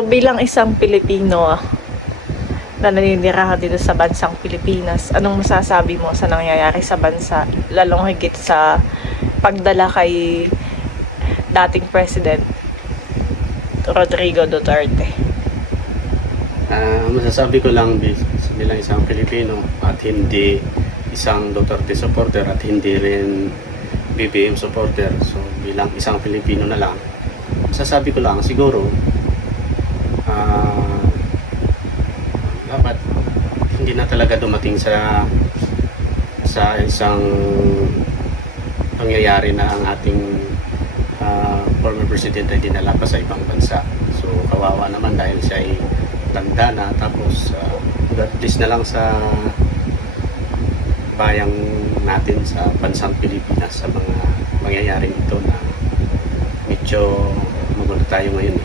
Bilang isang Pilipino na naninirahan dito sa bansang Pilipinas, anong masasabi mo sa nangyayari sa bansa, lalong higit sa pagdala kay dating President Rodrigo Duterte? Masasabi ko lang bilang isang Pilipino at hindi isang Duterte supporter at hindi rin BBM supporter, so bilang isang Pilipino na lang, masasabi ko lang siguro dapat hindi na talaga dumating sa isang pangyayari na ang ating former president ay dinala pa sa ibang bansa. So kawawa naman dahil siya ay tanda na, tapos God bless na lang sa bayang natin sa bansang Pilipinas sa mga mangyayaring ito na medyo magulo tayo ngayon